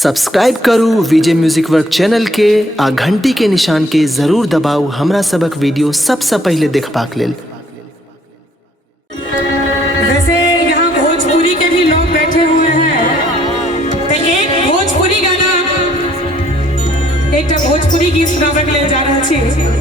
Subscribe करू विजय music work channel के आ घंटी के निशान के जरूर दबाऊ हमरा सबक वीडियो सबसे पहले देखबाक लेल। वैसे यहाँ भोजपुरी के भी लोग बैठे हुए हैं, तो एक भोजपुरी गाना एक भोजपुरी गीत सुनाबे के लेल जा रहा छी।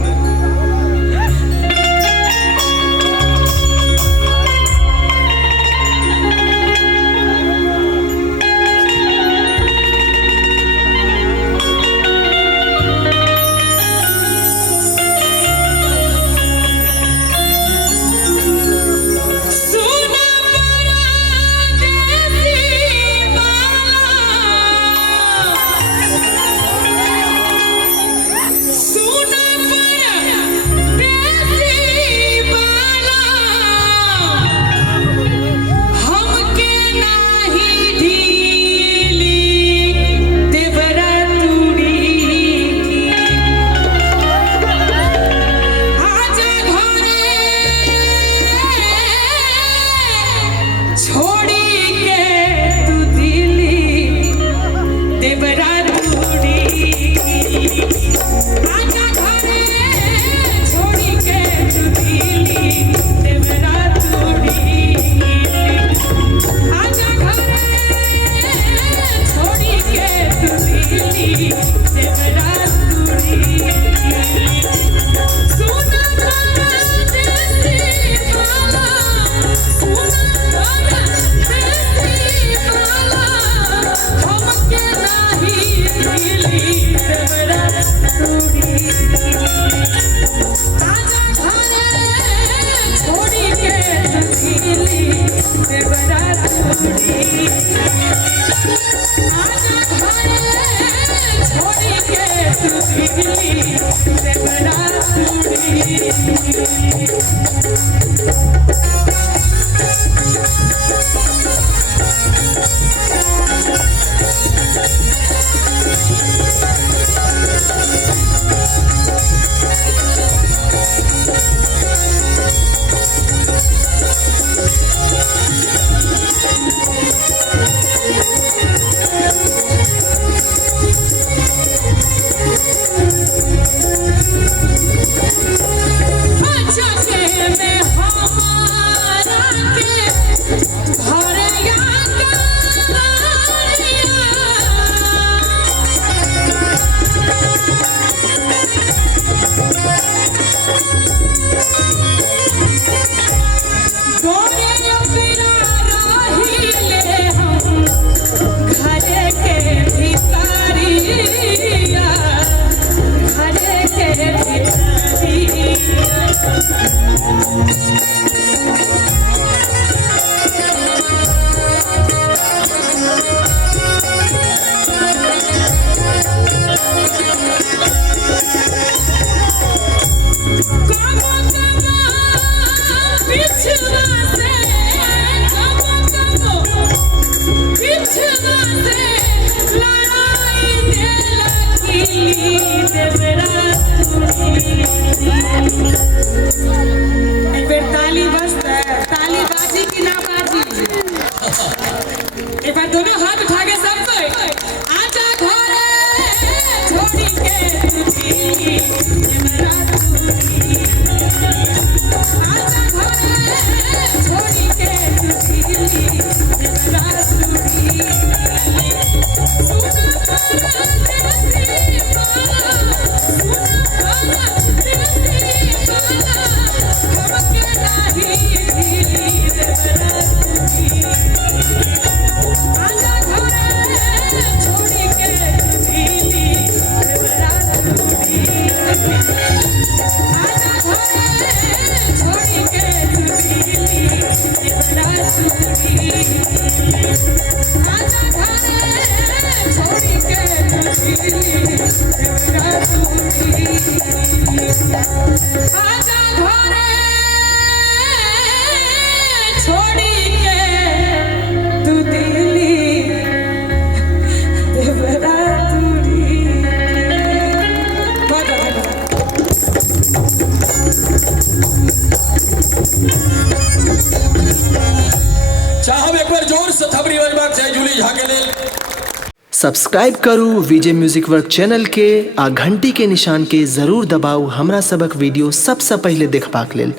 सब्सक्राइब करू विजय म्यूजिक वर्क चैनल के आ घंटी के निशान के जरूर दबाऊ हमरा सबक वीडियो सबसे पहले देखबाक लेल।